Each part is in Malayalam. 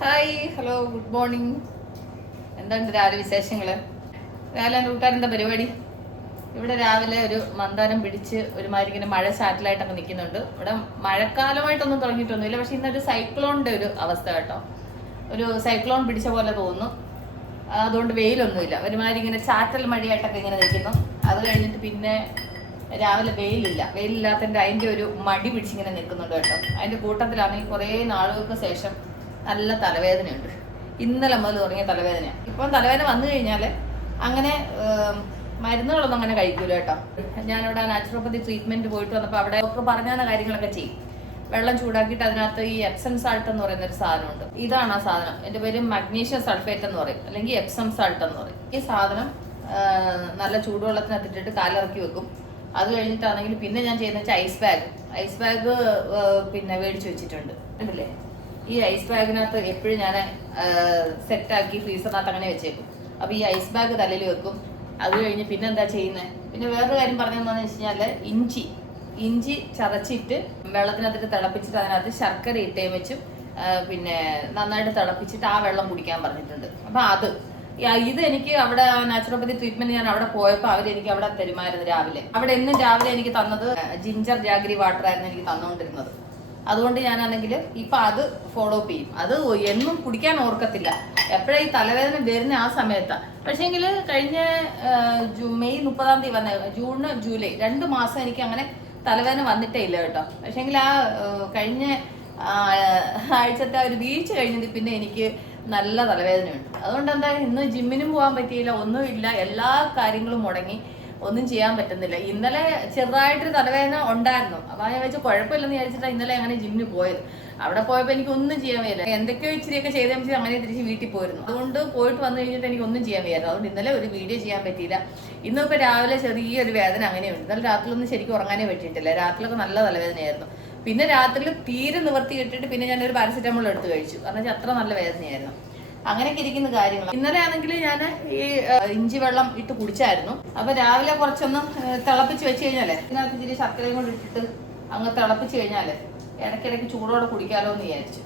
Hi hello good morning. എന്തുണ്ട് രാവിലെ വിശേഷങ്ങൾ? രാവിലെ കൂട്ടുകാരെന്താ പരിപാടി? ഇവിടെ രാവിലെ ഒരു മന്ദാരം പിടിച്ച് ഒരുമാതിരി ഇങ്ങനെ മഴ ചാറ്റലായിട്ടൊക്കെ നിൽക്കുന്നുണ്ട്. ഇവിടെ മഴക്കാലമായിട്ടൊന്നും തുടങ്ങിയിട്ടൊന്നുമില്ല, പക്ഷെ ഇന്നൊരു സൈക്ലോണിന്റെ ഒരു അവസ്ഥ കേട്ടോ. ഒരു സൈക്ലോൺ പിടിച്ച പോലെ തോന്നുന്നു. അതുകൊണ്ട് വെയിലൊന്നുമില്ല, ഒരുമാതിരി ഇങ്ങനെ ചാറ്റൽ മഴയായിട്ടൊക്കെ ഇങ്ങനെ നിൽക്കുന്നു. അത് കഴിഞ്ഞിട്ട് പിന്നെ രാവിലെ വെയിലില്ലാത്തതിൻ്റെ അതിൻ്റെ ഒരു മടി പിടിച്ചിങ്ങനെ നിൽക്കുന്നുണ്ട് കേട്ടോ. അതിൻ്റെ കൂട്ടത്തിലാണെങ്കിൽ കുറേ നാളുകൾക്ക് ശേഷം നല്ല തലവേദനയുണ്ട്. ഇന്നലെ മുതൽ തുടങ്ങിയ തലവേദനയാണ്. ഇപ്പം തലവേദന വന്നു കഴിഞ്ഞാൽ അങ്ങനെ മരുന്നുകളൊന്നും അങ്ങനെ കഴിക്കൂല കേട്ടോ. ഞാനിവിടെ നാച്ചുറോപ്പതി ട്രീറ്റ്മെൻറ്റ് പോയിട്ട് വന്നപ്പോൾ അവിടെ ഡോക്ടർ പറഞ്ഞ കാര്യങ്ങളൊക്കെ ചെയ്യും. വെള്ളം ചൂടാക്കിയിട്ട് അതിനകത്ത് ഈ എപ്സം സാൾട്ട് എന്ന് പറയുന്ന ഒരു സാധനമുണ്ട്. ഇതാണ് ആ സാധനം. എൻ്റെ പേര് മഗ്നീഷ്യം സൾഫേറ്റ് എന്ന് പറയും, അല്ലെങ്കിൽ എപ്സം സാൾട്ട് എന്ന് പറയും. ഈ സാധനം നല്ല ചൂടുവെള്ളത്തിനകത്ത് ഇട്ടിട്ട് കാലിറക്കി വെക്കും. അത് കഴിഞ്ഞിട്ടാണെങ്കിൽ പിന്നെ ഞാൻ ചെയ്യുന്ന വെച്ചാൽ ഐസ് ബാഗ് പിന്നെ മേടിച്ച് വെച്ചിട്ടുണ്ട് അല്ലേ. ഈ ഐസ് ബാഗിനകത്ത് എപ്പോഴും ഞാൻ സെറ്റാക്കി ഫ്രീസറിനകത്ത് അങ്ങനെ വെച്ചേക്കും. അപ്പോൾ ഈ ഐസ് ബാഗ് തലയിൽ വെക്കും. അത് കഴിഞ്ഞ് പിന്നെ എന്താ ചെയ്യുന്നത്? പിന്നെ വേറൊരു കാര്യം പറഞ്ഞതെന്ന് വെച്ച് കഴിഞ്ഞാൽ ഇഞ്ചി ചതച്ചിട്ട് വെള്ളത്തിനകത്തിട്ട് തിളപ്പിച്ചിട്ട് അതിനകത്ത് ശർക്കര ഇട്ടേം വെച്ചും പിന്നെ നന്നായിട്ട് തിളപ്പിച്ചിട്ട് ആ വെള്ളം കുടിക്കാൻ പറഞ്ഞിട്ടുണ്ട്. അപ്പം ഇത് എനിക്ക് അവിടെ നാച്ചുറോപ്പതി ട്രീറ്റ്മെന്റ് ഞാൻ അവിടെ പോയപ്പോൾ അവരെനിക്ക് അവിടെ തരുമായിരുന്നു രാവിലെ. അവിടെ എന്നും രാവിലെ എനിക്ക് തന്നത് ജിഞ്ചർ ജാഗരി വാട്ടർ ആയിരുന്നു എനിക്ക് തന്നുകൊണ്ടിരുന്നത്. അതുകൊണ്ട് ഞാനാണെങ്കിൽ ഇപ്പം അത് ഫോളോ അപ്പ് ചെയ്യും. അത് എന്നും കുടിക്കാൻ ഓർക്കത്തില്ല, എപ്പോഴാണ് ഈ തലവേദന വരുന്ന ആ സമയത്താണ്. പക്ഷേങ്കിൽ കഴിഞ്ഞ മെയ് 30 വന്ന ജൂൺ ജൂലൈ 2 മാസം എനിക്ക് അങ്ങനെ തലവേദന വന്നിട്ടേ ഇല്ല കേട്ടോ. പക്ഷേങ്കിൽ ആ കഴിഞ്ഞ ആഴ്ചത്തെ ഒരു വീഴ്ച കഴിഞ്ഞത് പിന്നെ എനിക്ക് നല്ല തലവേദനയുണ്ട്. അതുകൊണ്ട് എന്താ ഇന്ന് ജിമ്മിനും പോകാൻ പറ്റിയില്ല, ഒന്നുമില്ല, എല്ലാ കാര്യങ്ങളും മുടങ്ങി, ഒന്നും ചെയ്യാൻ പറ്റുന്നില്ല. ഇന്നലെ ചെറുതായിട്ടൊരു തലവേദന ഉണ്ടായിരുന്നു. അപ്പോൾ ഞാൻ വെച്ച് കുഴപ്പമില്ലെന്ന് വിചാരിച്ചിട്ടാണ് ഇന്നലെ അങ്ങനെ ജിമ്മിന് പോയത്. അവിടെ പോയപ്പോൾ എനിക്ക് ഒന്നും ചെയ്യാൻ വയ്യില്ല. എന്തൊക്കെയോ ഇച്ചിരിയൊക്കെ ചെയ്ത് വെച്ച് അങ്ങനെ തിരിച്ച് വീട്ടിൽ പോയിരുന്നു. അതുകൊണ്ട് പോയിട്ട് വന്നു കഴിഞ്ഞിട്ട് എനിക്ക് ഒന്നും ചെയ്യാൻ വയ്യായിരുന്നു. അതുകൊണ്ട് ഇന്നലെ ഒരു വീഡിയോ ചെയ്യാൻ പറ്റിയില്ല. ഇന്നിപ്പോൾ രാവിലെ ചെറിയൊരു വേദന അങ്ങനെയുണ്ട്. ഇന്നലെ രാത്രിയിലൊന്നും ശരിക്കും ഉറങ്ങാനേ പറ്റിയിട്ടില്ല. രാത്രിയിലൊക്കെ നല്ല തലവേദനയായിരുന്നു. പിന്നെ രാത്രിയിൽ തീരെ നിവർത്തി കെട്ടിട്ട് പിന്നെ ഞാനൊരു പാരസെറ്റമോൾ എടുത്ത് കഴിച്ചു. കാരണം അത്ര നല്ല വേദനയായിരുന്നു. അങ്ങനെയൊക്കെ ഇരിക്കുന്ന കാര്യങ്ങൾ. ഇന്നലെ ആണെങ്കിൽ ഞാൻ ഈ ഇഞ്ചി വെള്ളം ഇട്ട് കുടിച്ചായിരുന്നു. അപ്പൊ രാവിലെ കുറച്ചൊന്ന് തിളപ്പിച്ച് വെച്ച് കഴിഞ്ഞാലേ ഇതിനകത്ത് ഇച്ചിരി ശർക്കരയും കൊണ്ട് ഇട്ടിട്ട് അങ്ങ് തിളപ്പിച്ച് കഴിഞ്ഞാല് ഇടയ്ക്കിടയ്ക്ക് ചൂടോടെ കുടിക്കാലോ എന്ന് വിചാരിച്ചു.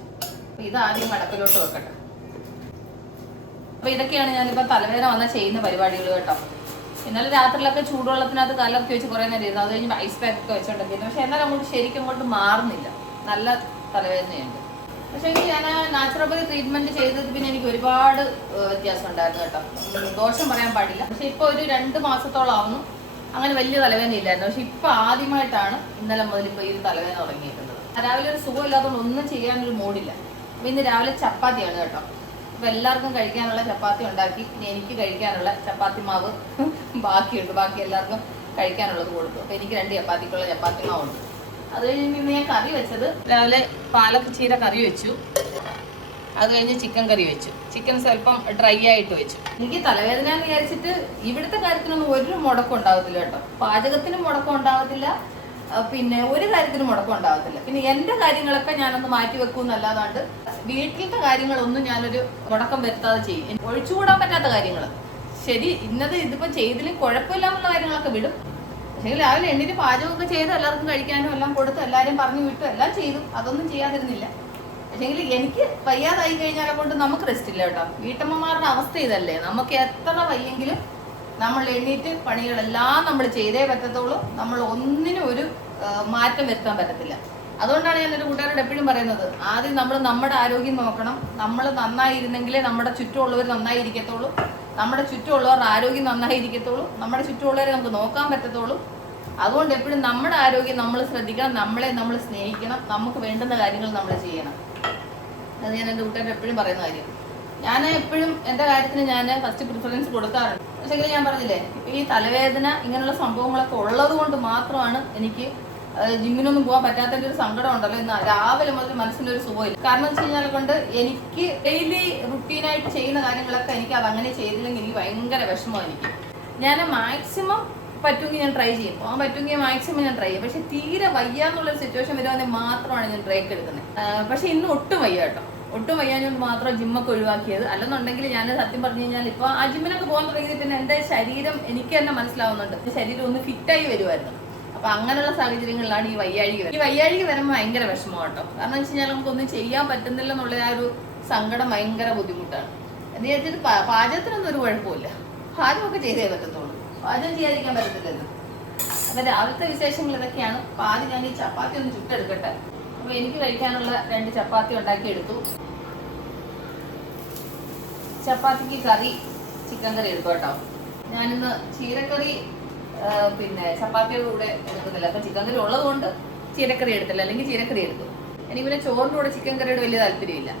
അപ്പൊ ഇതാദ്യം മടക്കിലോട്ട് വെക്കട്ടെ. അപ്പൊ ഇതൊക്കെയാണ് ഞാനിപ്പോ തലവേദന വന്നാൽ ചെയ്യുന്ന പരിപാടികൾ കേട്ടോ. ഇന്നലെ രാത്രിയിലൊക്കെ ചൂടുവെള്ളത്തിനകത്ത് കലർത്തി വെച്ച് കുറേ നേരം ഇരുന്നു. അത് കഴിഞ്ഞ് ഐസ് പാക്ക് ഒക്കെ വെച്ചോണ്ടിരിക്കുന്നു. പക്ഷെ എന്നാലും അങ്ങോട്ട് ശരിക്കും അങ്ങോട്ട് മാറുന്നില്ല, നല്ല തലവേദനയുണ്ട്. പക്ഷേ ഞാൻ നാച്ചുറോപ്പതി ട്രീറ്റ്മെന്റ് ചെയ്തത് പിന്നെ എനിക്ക് ഒരുപാട് വ്യത്യാസം ഉണ്ടായിരുന്നു കേട്ടോ. ദോഷം പറയാൻ പാടില്ല. പക്ഷെ ഇപ്പൊ ഒരു 2 മാസത്തോളം ആവുന്നു അങ്ങനെ വലിയ തലവേദന ഇല്ലായിരുന്നു. പക്ഷെ ഇപ്പൊ ആദ്യമായിട്ടാണ് ഇന്നലെ മുതൽ ഇപ്പൊ ഈ തലവേദന തുടങ്ങിയിരിക്കുന്നത്. രാവിലെ ഒരു സുഖം ഇല്ലാത്തതുകൊണ്ട് ഒന്നും ചെയ്യാനൊരു മൂടില്ല. അപ്പൊ ഇന്ന് രാവിലെ ചപ്പാത്തിയാണ് കേട്ടോ. അപ്പൊ എല്ലാവർക്കും കഴിക്കാനുള്ള ചപ്പാത്തി ഉണ്ടാക്കി. പിന്നെ എനിക്ക് കഴിക്കാനുള്ള ചപ്പാത്തി മാവ് ബാക്കിയുണ്ട്. ബാക്കി എല്ലാവർക്കും കഴിക്കാനുള്ളത് കൊടുത്തു. അപ്പൊ എനിക്ക് 2 ചപ്പാത്തിക്കുള്ള ചപ്പാത്തി മാവുണ്ട്. അത് കഴിഞ്ഞ് ഇന്ന് ഞാൻ കറി വെച്ചത് രാവിലെ പാലക്ക് ചീര കറി വെച്ചു. അത് കഴിഞ്ഞ് ചിക്കൻ കറി വെച്ചു. ചിക്കൻ സ്വല്പം ഡ്രൈ ആയിട്ട് വെച്ചു. എനിക്ക് തലവേദന എന്ന് വിചാരിച്ചിട്ട് ഇവിടുത്തെ കാര്യത്തിനൊന്നും ഒരു മുടക്കം ഉണ്ടാവത്തില്ല കേട്ടോ. പാചകത്തിനും മുടക്കം ഉണ്ടാവത്തില്ല, പിന്നെ ഒരു കാര്യത്തിനും മുടക്കം ഉണ്ടാവത്തില്ല. പിന്നെ എൻ്റെ കാര്യങ്ങളൊക്കെ ഞാനൊന്ന് മാറ്റി വെക്കൂന്നല്ലാതാണ്ട് വീട്ടിലത്തെ കാര്യങ്ങളൊന്നും ഞാനൊരു മുടക്കം വരുത്താതെ ചെയ്യും. ഒഴിച്ചുകൂടാൻ പറ്റാത്ത കാര്യങ്ങൾ ശരി ഇന്നത് ഇതിപ്പോൾ ചെയ്തിലും കുഴപ്പമില്ല എന്നുള്ള കാര്യങ്ങളൊക്കെ വിടും. പക്ഷേ രാവിലെ എണ്ണീറ്റ് പാചകമൊക്കെ ചെയ്ത് എല്ലാവർക്കും കഴിക്കാനും എല്ലാം കൊടുത്ത് എല്ലാവരും പറഞ്ഞു വിട്ടു എല്ലാം ചെയ്തു. അതൊന്നും ചെയ്യാതിരുന്നില്ല. പക്ഷേങ്കിൽ എനിക്ക് വയ്യാതായി കഴിഞ്ഞാലെ കൊണ്ട് നമുക്ക് റെസ്റ്റ് ഇല്ല കേട്ടോ. വീട്ടമ്മമാരുടെ അവസ്ഥ ഇതല്ലേ. നമുക്ക് എത്ര വയ്യെങ്കിലും നമ്മൾ എണ്ണീറ്റ് പണികളെല്ലാം നമ്മൾ ചെയ്തേ പറ്റത്തുള്ളൂ. നമ്മൾ ഒന്നിനും ഒരു മാറ്റം വരുത്താൻ പറ്റത്തില്ല. അതുകൊണ്ടാണ് ഞാൻ എൻ്റെ കൂട്ടുകാരോട് എപ്പോഴും പറയുന്നത്, ആദ്യം നമ്മൾ നമ്മുടെ ആരോഗ്യം നോക്കണം. നമ്മൾ നന്നായിരുന്നെങ്കിലേ നമ്മുടെ ചുറ്റുമുള്ളവർ നന്നായിരിക്കത്തുള്ളൂ. നമ്മുടെ ചുറ്റുമുള്ളവരുടെ ആരോഗ്യം നന്നായിരിക്കത്തുള്ളൂ. നമ്മുടെ ചുറ്റുമുള്ളവരെ നമുക്ക് നോക്കാൻ പറ്റത്തുള്ളൂ. അതുകൊണ്ട് എപ്പോഴും നമ്മുടെ ആരോഗ്യം നമ്മൾ ശ്രദ്ധിക്കണം. നമ്മളെ നമ്മൾ സ്നേഹിക്കണം. നമുക്ക് വേണ്ടുന്ന കാര്യങ്ങൾ നമ്മൾ ചെയ്യണം. അത് ഞാൻ എൻ്റെ കൂട്ടുകാരോട് എപ്പോഴും പറയുന്ന കാര്യം. ഞാൻ എപ്പോഴും എൻ്റെ കാര്യത്തിന് ഞാൻ ഫസ്റ്റ് പ്രിഫറൻസ് കൊടുക്കാറുണ്ട്. പക്ഷേ ഞാൻ പറഞ്ഞില്ലേ, ഈ തലവേദന ഇങ്ങനെയുള്ള സംഭവങ്ങളൊക്കെ ഉള്ളത് കൊണ്ട് മാത്രമാണ് എനിക്ക് ജിമ്മിനൊന്നും പോകാൻ പറ്റാത്തതിൻ്റെ ഒരു സങ്കടം ഉണ്ടല്ലോ. ഇന്ന് രാവിലെ മുതൽ മനസ്സിനൊരു സുഖമില്ല. കാരണം വെച്ച് കഴിഞ്ഞാൽ കൊണ്ട് എനിക്ക് ഡെയിലി റുട്ടീനായിട്ട് ചെയ്യുന്ന കാര്യങ്ങളൊക്കെ എനിക്ക് അത് അങ്ങനെ ചെയ്തില്ലെങ്കിൽ എനിക്ക് ഭയങ്കര വിഷമമാണ്. എനിക്ക് ഞാൻ മാക്സിമം പറ്റുമെങ്കിൽ ഞാൻ ട്രൈ ചെയ്യും. പോകാൻ പറ്റുമെങ്കിൽ മാക്സിമം ഞാൻ ട്രൈ ചെയ്യും. പക്ഷെ തീരെ വയ്യാന്നുള്ളൊരു സിറ്റുവേഷൻ വരുവാണെങ്കിൽ മാത്രമാണ് ഞാൻ ബ്രേക്ക് എടുക്കുന്നത്. പക്ഷെ ഇന്ന് ഒട്ടും വയ്യ കേട്ടോ. ഒട്ടും വയ്യാഞ്ഞുകൊണ്ട് മാത്രം ജിമ്മൊക്കെ ഒഴിവാക്കിയത്. അല്ലെന്നുണ്ടെങ്കിൽ ഞാൻ സത്യം പറഞ്ഞു കഴിഞ്ഞാൽ ഇപ്പോൾ ആ ജിമ്മിനൊക്കെ പോകാൻ തുടങ്ങിയത് പിന്നെ എൻ്റെ ശരീരം എനിക്ക് തന്നെ മനസ്സിലാവുന്നുണ്ട്. ശരീരം ഒന്ന് ഫിറ്റായി വരുമായിരുന്നു. അപ്പൊ അങ്ങനെയുള്ള സാഹചര്യങ്ങളിലാണ് ഈ വയ്യാഴിക വരുന്നത്. ഈ വയ്യാഴിക വരുമ്പോൾ ഭയങ്കര വിഷമം കേട്ടോ. കാരണം വെച്ച് കഴിഞ്ഞാൽ നമുക്കൊന്നും ചെയ്യാൻ പറ്റുന്നില്ല എന്നുള്ള ആ ഒരു സങ്കടം ഭയങ്കര ബുദ്ധിമുട്ടാണ്. എന്ന് വിചാരിച്ചിട്ട് പാചകത്തിനൊന്നും ഒരു കുഴപ്പമില്ല, പാചകമൊക്കെ ചെയ്തേ പറ്റത്തുള്ളൂ, പാചകം ചെയ്യാതിരിക്കാൻ പറ്റത്തില്ലല്ലോ. അപ്പം രാവിലത്തെ വിശേഷങ്ങൾ ഇതൊക്കെയാണ്. അപ്പം ആദ്യം ഞാൻ ഈ ചപ്പാത്തി ഒന്ന് ചുട്ടെടുക്കട്ടെ. അപ്പോൾ എനിക്ക് കഴിക്കാനുള്ള 2 ചപ്പാത്തി ഉണ്ടാക്കിയെടുത്തു. ചപ്പാത്തിക്ക് കറി ചിക്കൻ കറി എടുത്തു കേട്ടോ. ഞാനിന്ന് ചീരക്കറി പിന്നെ ചപ്പാത്തിയുടെ കൂടെ എടുക്കുന്നില്ല. അപ്പം ചിക്കൻ കറി ഉള്ളത് കൊണ്ട് ചീരക്കറി എടുത്തില്ല, അല്ലെങ്കിൽ ചീരക്കറി എടുത്തു. എനിക്ക് പിന്നെ ചോറിൻ്റെ കൂടെ ചിക്കൻ കറിയുടെ വലിയ താല്പര്യമില്ല.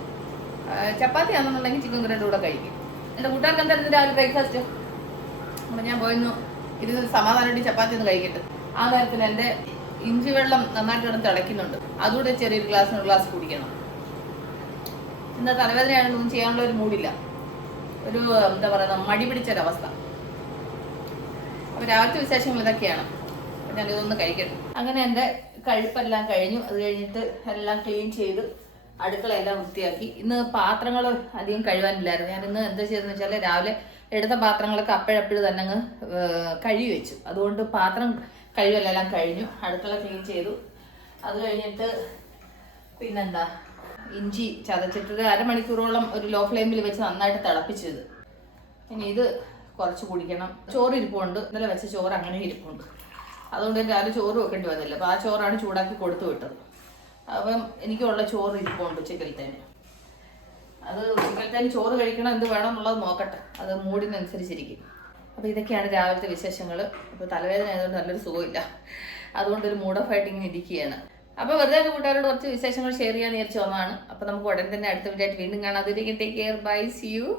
ചപ്പാത്തി ആണെന്നുണ്ടെങ്കിൽ ചിക്കൻ കറിയുടെ കൂടെ കഴിക്കും. എൻ്റെ കൂട്ടുകാർക്ക് എന്തായിരുന്നു രാവിലെ ബ്രേക്ക്ഫാസ്റ്റ്? അപ്പം ഞാൻ പോയിരുന്നു ഇരുന്ന് സമാധാനമായിട്ട് ചപ്പാത്തി ഒന്ന് കഴിക്കട്ടെ. ആ നേരത്തിന് എൻ്റെ ഇഞ്ചി വെള്ളം നന്നായിട്ട് കിടന്ന് തിളയ്ക്കുന്നുണ്ട്, അതുകൂടെ ചെറിയൊരു ഗ്ലാസ് കുടിക്കണം. എന്താ തലവേദനയാണെന്നൊന്നും ചെയ്യാനുള്ള ഒരു മൂടില്ല, ഒരു എന്താ പറയുക മടി പിടിച്ചൊരവസ്ഥ. അപ്പോൾ രാവിലത്തെ വിശേഷങ്ങൾ ഇതൊക്കെയാണ്. അപ്പം ഞാനിതൊന്ന് കഴിക്കട്ടെ. അങ്ങനെ എൻ്റെ കഴിപ്പെല്ലാം കഴിഞ്ഞു. അത് കഴിഞ്ഞിട്ട് എല്ലാം ക്ലീൻ ചെയ്ത് അടുക്കളയെല്ലാം വൃത്തിയാക്കി. ഇന്ന് പാത്രങ്ങൾ അധികം കഴുകാനില്ലായിരുന്നു. ഞാനിന്ന് എന്താ ചെയ്തതെന്ന് വെച്ചാൽ രാവിലെ എടുത്ത പാത്രങ്ങളൊക്കെ അപ്പോഴപ്പോഴും തന്നെ അങ്ങ് കഴുകി വെച്ചു. അതുകൊണ്ട് പാത്രം കഴുകലെല്ലാം കഴിഞ്ഞു. അടുക്കള ക്ലീൻ ചെയ്തു. അത് കഴിഞ്ഞിട്ട് പിന്നെന്താ, ഇഞ്ചി ചതച്ചിട്ട് അരമണിക്കൂറോളം ഒരു ലോ ഫ്ലെയിമിൽ വെച്ച് നന്നായിട്ട് തിളപ്പിച്ചത്. ഇനി ഇത് കുറച്ച് കുടിക്കണം. ചോറ് ഇരിപ്പുണ്ട്, ഇന്നലെ വെച്ച ചോറ് അങ്ങനെ ഇരിപ്പുണ്ട്. അതുകൊണ്ട് രാവിലെ ചോറ് വെക്കേണ്ടി വന്നില്ല. അപ്പോൾ ആ ചോറാണ് ചൂടാക്കി കൊടുത്തു വിട്ടത്. അപ്പം എനിക്കുള്ള ചോറ് ഇരിപ്പുണ്ട് ഉച്ചക്കലത്തേന്. അത് ഉച്ചക്കലത്തേന് ചോറ് കഴിക്കണം, എന്ത് വേണം എന്നുള്ളത് നോക്കട്ടെ, അത് മൂടിനനുസരിച്ചിരിക്കും. അപ്പോൾ ഇതൊക്കെയാണ് രാവിലത്തെ വിശേഷങ്ങൾ. അപ്പോൾ തലവേദന ആയതുകൊണ്ട് നല്ലൊരു സുഖമില്ല, അതുകൊണ്ടൊരു മൂഡ് ഓഫ് ആയിട്ട് ഇങ്ങനെ ഇരിക്കുകയാണ്. അപ്പോൾ വെറുതെ കൂട്ടുകാരോട് കുറച്ച് വിശേഷങ്ങൾ ഷെയർ ചെയ്യാൻ വിചാരിച്ചു വന്നതാണ്. അപ്പോൾ നമുക്ക് ഉടൻ തന്നെ അടുത്ത വീഡിയോ ആയിട്ട് വീണ്ടും കാണാം. അതിലേക്ക് take care, bye, see U.